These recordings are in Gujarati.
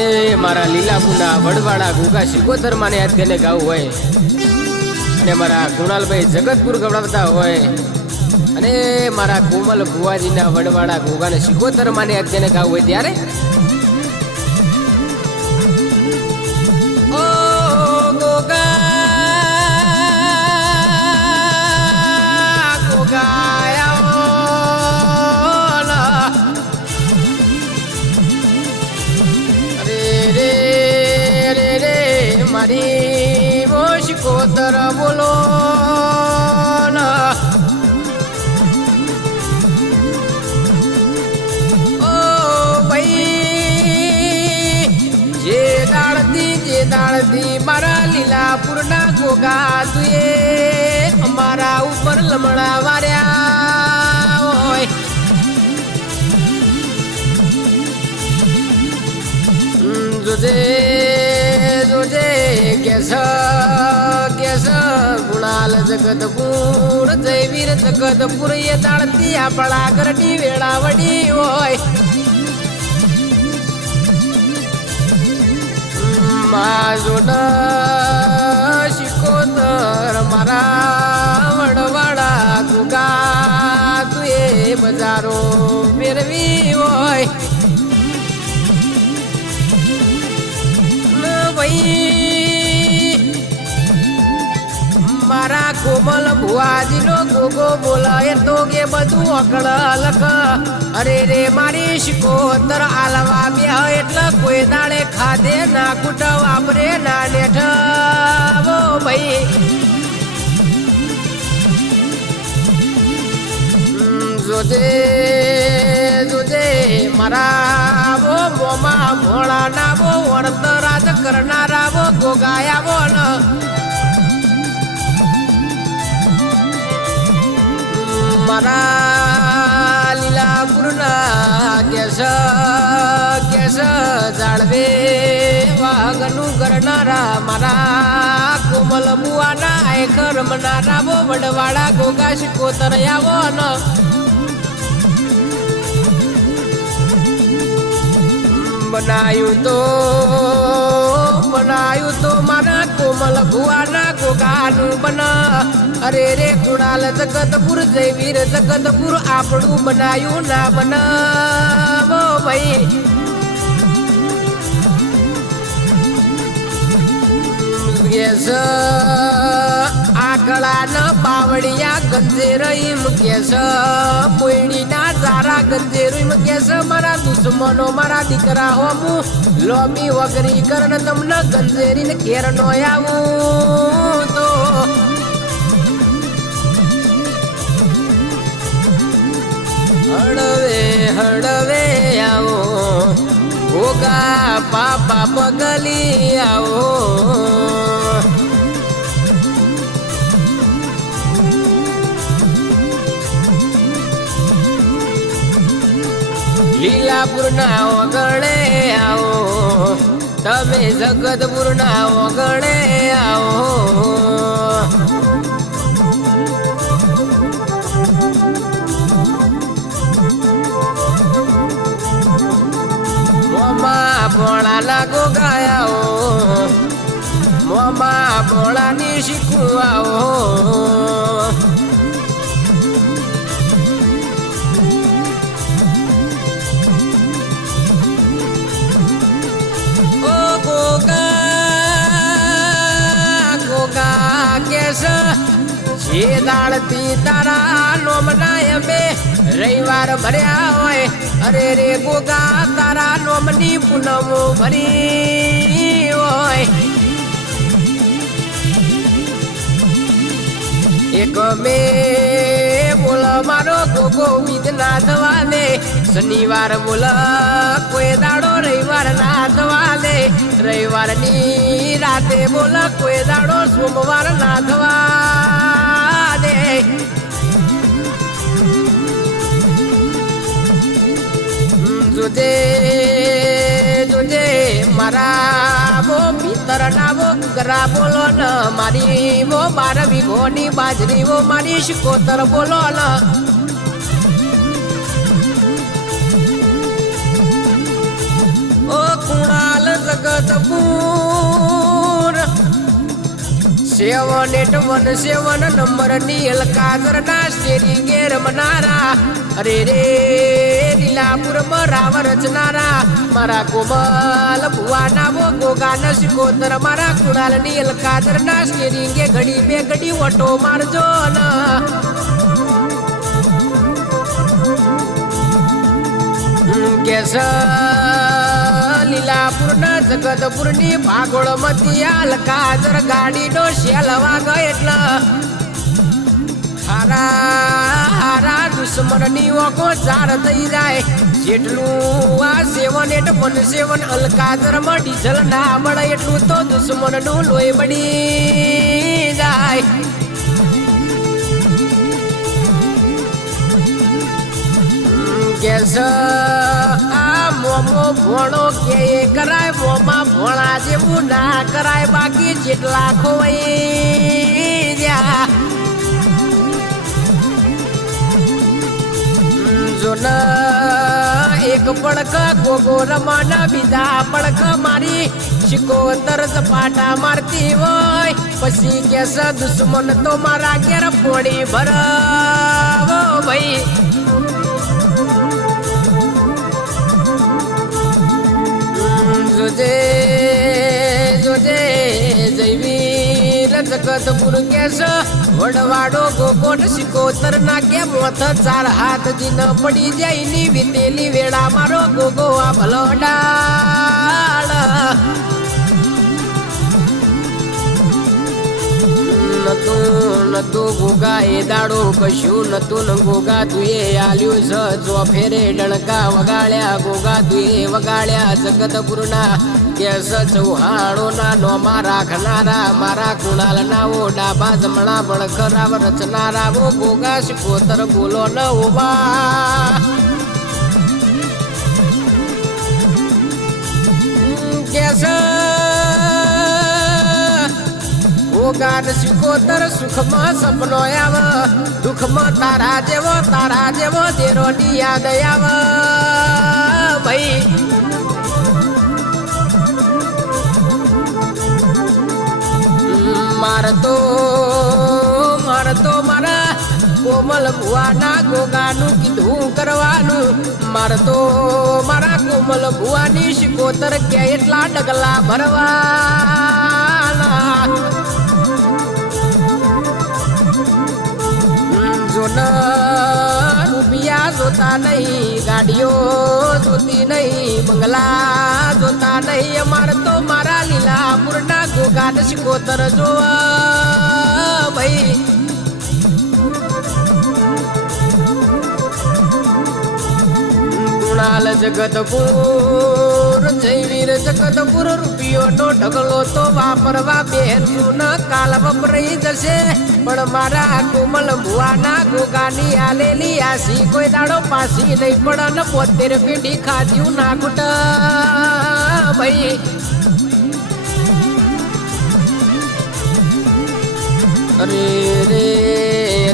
અને મારા લીલાપુના વડવાડા ગુગા શિકોતર માને યાદ કરીને ગાવું હોય. અને મારા કુણાલભાઈ જગતપુર ગવડાવતા હોય. અને મારા કોમલ ભુવાજીના વડવાડા ગુગાને શિકોતર માને યાદ કરીને ગાવું હોય ત્યારે? ઓ ગોગા મારી મોશ કોતર બોલો દાળથી મારા લીલાપુરના ગોગા તુએ અમારા ઉપર લમણા વાર્યા હોય. જોજે. કેસ કેસ ગુણાલ જગતપુર જયવીર જગતપુર એ દાળતી આપણા ઘરની વેળાવડી હોય માજોડ શિકોતર મારા વડવાડા ગુગા તું એ બજારો મેળવી મારા કોમલ ભુવાજીનો ગોગો બોલાય તો કે બધું અકળ લખ અરે રે મારી શિકોતર આલવા બે એટલે કોઈ દાડે ખાધે ના કુટ વાપરે ના લેઠ ભાઈ. જોજે જોજે મારા વો મોમાં ભોળા ના વો વર્ત રાજ કરનારા વો ગોગાયા વો ન. મારા લીલાપુરના કેશ કેશ જાળવે વાઘનું કરનારા મારા કોમલ બુવાના આયકર મનારા બો વડવાળા ગોગા શિકોતર આવો ન. બનાયું તો બનાયું તો મારા કોમલ ભુવાના ગોગાનું બના. અરે રે કુણાલ જગતપુર જયવીર જગતપુર આપણું બનાયું ના બનાવો ભાઈ. કેસ આકળા ન પાવડિયા ગંજેરઈ મુકેશ. પોઈડીના જારા ગંજેરઈ મુકેશ. મારા દુશ્મનો મારા દીકરા હોમું લોમી વગરી કરણ તમને ગંજેરીને ઘેર નો આવું તો. હળવે હળવે આવો. ઓગા પાપા પગલી આવો. લીલાપુરના ઓગણે આવો તમે જગતપુરના ઓગણે આવો મોમાં ભોળા લાગો ગાયાઓ મોમાં ભોળાની શીખવું કેસ જે દાળથી તારા નોમના એમે રવિવાર ભર્યા હોય, અરે રે ગોગા તારા નોમની પૂનમો ભરી હોય. એક મે બોલ મારો ગોગો બીજ ના થવાને શનિવાર બોલ, કોઈ દાડો રવિવાર ના થવાને રવિવારની રાતે બોલ, કોઈ દાડો સોમવાર ના થવા દે જોજે. જોજે, મારા બો પિતર ના બો ગરા બોલો ન, મારી વો બાર ઘોડી બાજરી, વો મારી શિકોતર બોલો ન. ઓ Kunal Jagatpur, seven eight one seven number નીલ કાજર ના ગેર મનારા. અરે રે લીલાપુર રાવ રચનારા. મારા કોમલ ભુવાના વો ગોગાન શિકોતર, મારા કુણાલ નીલ કાજર ના સ્ટેરિંગે ઘડી બે ઘડી ઓટો મારજો ના. કેસ લીલાપુર ના જગતપુરની ભાગોળ મતી આલ કાજર ગાડી નો શેલ વાગ એટલે. હારા હારા દુશ્મનની ઓકો ઝાડ થઈ જાય. જેટલું આ સેવન એટ વન સેવન, અલકાદરમાં ડીઝલ ના મળે, એટલું તો દુશ્મનનું લોહી બળી જાય. કેસ આ મોમો ભોણો કે કરાય, મોમાં ભોણા જેવું ના કરાય, બાકી જેટલા ખોઈ રહ્યા ન. એક પડક ગોગો રમાના, બીજા પડક મારી. શિકોતર સપાટા મારતી હોય. પછી કેસ દુશ્મન તો મારા ઘેર પોડી ભરાવો ભાઈ. જોજે. જગતપુર કેસ વડવાડો ગોકોટ સિકોતર ના કે મોથ ચાર હાથ જીન પડી જાય ની વીતેલી વેળા મારો ગોગો આ ભલો ડાળ નતું નતું ગોગા એ દાડો કશું નતું ન ગોગા તુએ આલ્યું છે જો ફેરે ડણકા વગાડ્યા ગોગા તુએ વગાડ્યા જગતપુરના કેસ ચૌહાણો ના નોમાં રાખનારા મારા કુણાલ નાઓ ડાબા જમણા પણ ખરાબ રચનારા વો ગોગા શિકોતર બોલો ન ઓબા કેસ ભોગાન સિકોતર સુખમાં સપનો આવ, દુઃખમાં તારા જેવો તારા જેવો દેરો યાદ આવ. ભાઈ. મારતો મારતો મારા કોમલ ભુવાના ગોગાનું કીધું કરવાનું. મારતો મારા કોમલ ભુવાની શિકોતર કે એટલા ડગલા ભરવાના જોના રૂપિયા જોતા નહીં, ગાડીઓ જોતી નહીં, બંગલા જોતા નહીં. અમાર તો મારા લીલાપુરના ગોગાન શિકોતર જોવા. ભાઈ કુણાલ જગતપુર. જયવીર જગતપુર રૂપિયો નો ઢગલો તો વાપરવા બેરશું ન કાલ વપરાઈ જશે. પણ મારા કોમલ ભુવાના ગોગાની આલેલી આસી કોઈ દાડો પાસી નહીં પણ ન પોતેર પેઢી ખાધ્યું ના કુટ ભાઈ. અરે રે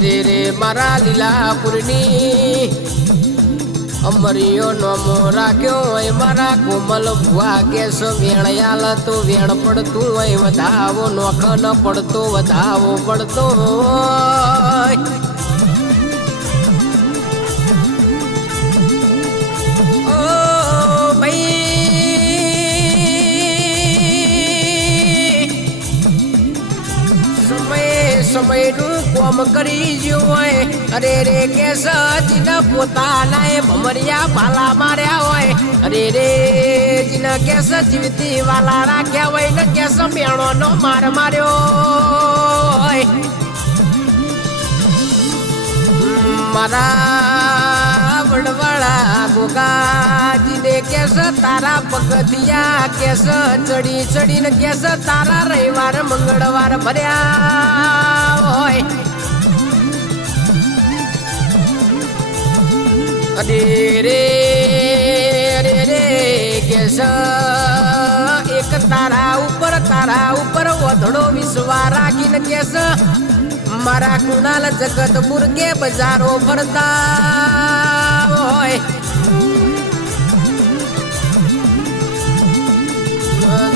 રે રે, મારા લીલાપુરની અમરિયો નોમો રાખ્યો હોય મારા કોમલ ભુવા કેસ વેણયાલ તો વેણ પડતું હોય, વધાવો નોખ ન પડતો, વધાવો પડતો હોય. સમયનું કોમ કરી હોય. અરે રે કે સજીના પોતાના એ ભમરિયા ભાલા માર્યા હોય. અરે રે જીના કે જીવતી વાલા રાખ્યા હોય ને કે સમેણો નો માર માર્યો હોય. મારા વડવાળા ગોગાજીને કેસ તારા પગથિયા કેસ ચડી ચડીને કેસ તારા રવિવાર, મંગળવાર ભર્યા હોય. અરે રે અરે રે કેસ એક તારા ઉપર તારા ઉપર વધડો વિશ્વા રાખીને કેસ મારા કુણાલ જગત મુર્ગે બજારો ફરતા હોય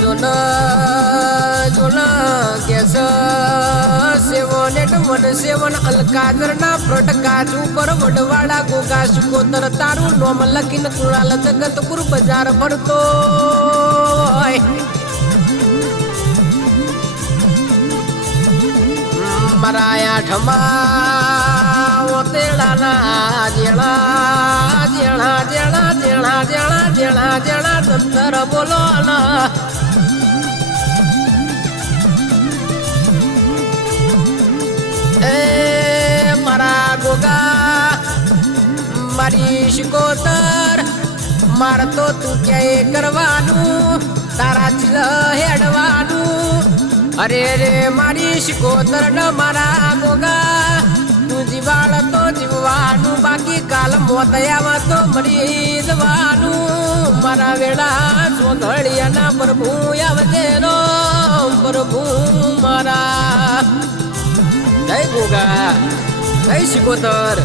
જોન જોન સેવન વન સેવન અલકાદર ના ફ્રટ કાચ ઉપર વડવાડા ગોગા સુકોતર તારું નોમ લખીને કુણાલ જગતપુર બજાર ભરતો હોય. મારા ઓતેડાના જેણા જેણા જેણા જેણા જેણા જેણા જેણા તંતર બોલો એ મારા ગોગા, મારી શિકોતર, મારે તો તું ક્યાંય કરવાનું, તારા ચીલ હેડવાનું. અરે રે મારી શિકોતર મારા ગોગા જીવાળ તો જીવવાનું, બાકી કાલ મોત આવે તો મરી જવાનું મારા વેળા સોધળિયાના પ્રભુ આવજે રો, પ્રભુ મારા. જય ગોગા, જય શિકોતર.